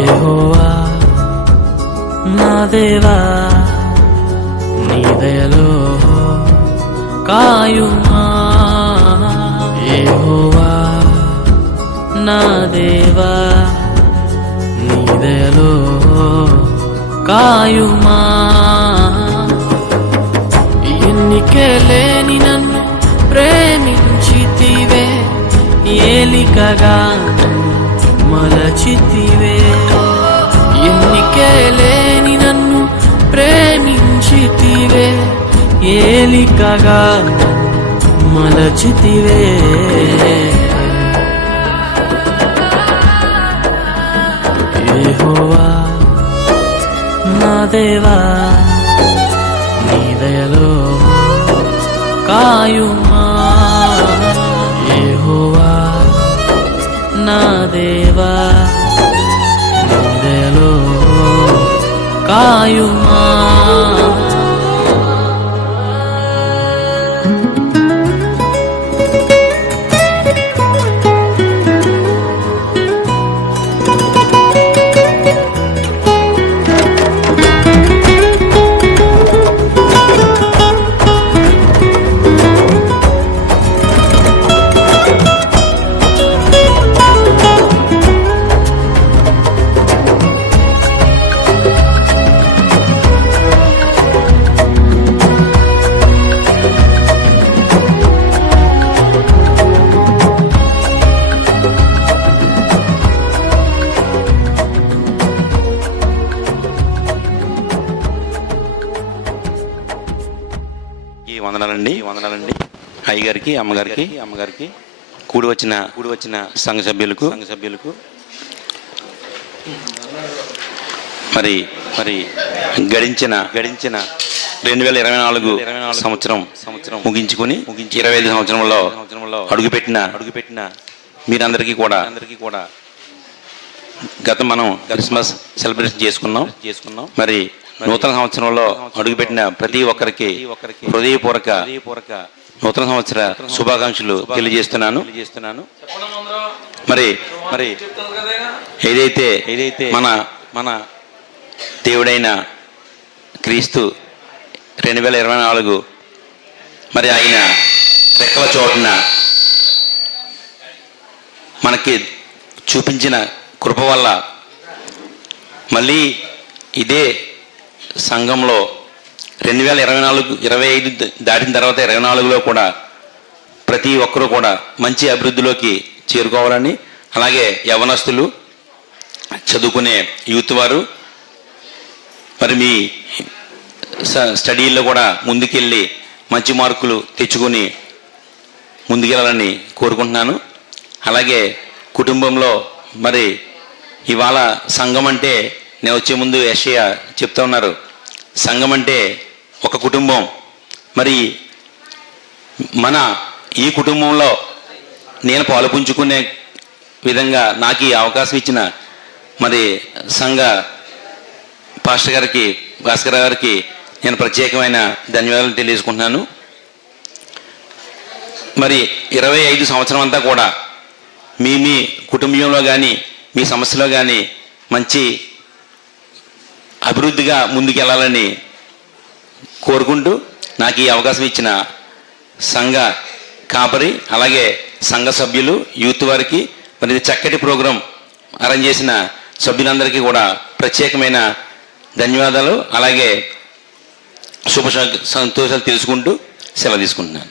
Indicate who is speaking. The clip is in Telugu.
Speaker 1: యెహోవా నా దేవా నీ దయలో కాయుమా. యెహోవా నా దేవా నీ దయలో కాయుమా. ఎన్నికే లేని నన్ను ప్రేమించితివే ఏలికగా నన్ను మలచితివే ఎన్నికే లేని నన్ను ప్రేమించితివే. ఏలికగా మలచితివే ఏహోవా నా దేవా నీ దయలో కాయుమా. కాయుమా
Speaker 2: వందనాలండి. వందనాలండి. అయ్యగారికి అమ్మగారికి అమ్మగారికి కూడి వచ్చిన కూడి వచ్చిన సంఘ సభ్యులకు సంఘ సభ్యులకు. మరి మరి గడించిన గడించిన రెండు వేల ఇరవై నాలుగు సంవత్సరం సంవత్సరం ముగించుకుని ముగించి ఇరవై ఐదు సంవత్సరంలో సంవత్సరంలో అడుగుపెట్టిన అడుగుపెట్టిన మీరందరికీ కూడా అందరికీ కూడా గత మనం క్రిస్మస్ సెలబ్రేషన్ చేసుకున్నాం. చేసుకున్నాం. మరి నూతన సంవత్సరంలో అడుగుపెట్టిన ప్రతి ఒక్కరికి హృదయపూర్వక నూతన సంవత్సర శుభాకాంక్షలు తెలియజేస్తున్నాను. తెలియజేస్తున్నాను. మరి మరి ఏదైతే ఏదైతే మన మన దేవుడైన క్రీస్తు రెండు వేల ఇరవై నాలుగు మరి ఆయన రెక్కల చోటున మనకి చూపించిన కృప వల్ల మళ్ళీ ఇదే సంఘంలో రెండు వేల ఇరవై నాలుగు ఇరవై ఐదు దాటిన తర్వాత ఇరవై నాలుగులో కూడా ప్రతి ఒక్కరూ కూడా మంచి అభివృద్ధిలోకి చేరుకోవాలని అలాగే యవనస్తులు చదువుకునే యూత్ వారు మరి మీ స్టడీల్లో కూడా ముందుకెళ్ళి మంచి మార్కులు తెచ్చుకొని ముందుకెళ్ళాలని కోరుకుంటున్నాను. అలాగే కుటుంబంలో మరి ఇవాళ సంఘం అంటే నేను వచ్చే ముందు యషయ చెప్తా ఉన్నారు. సంఘం అంటే ఒక కుటుంబం. మరి మన ఈ కుటుంబంలో నేను పాలు పుంజుకునే విధంగా నాకు ఈ అవకాశం ఇచ్చిన మరి సంఘ పాస్టర్ గారికి భాస్కర్ గారికి నేను ప్రత్యేకమైన ధన్యవాదాలు తెలియజేసుకుంటున్నాను. మరి ఇరవై ఐదు సంవత్సరం అంతా కూడా మీ మీ కుటుంబంలో కానీ మీ సమస్యలో కానీ మంచి అభివృద్ధిగా ముందుకెళ్ళాలని కోరుకుంటూ నాకు ఈ అవకాశం ఇచ్చిన సంఘ కాపరి అలాగే సంఘ సభ్యులు యూత్ వారికి మరి చక్కటి ప్రోగ్రాం అరేంజ్ చేసిన సభ్యులందరికీ కూడా ప్రత్యేకమైన ధన్యవాదాలు అలాగే శుభ సంతోషాలు తెలుసుకుంటూ సెలవు తీసుకుంటున్నాను.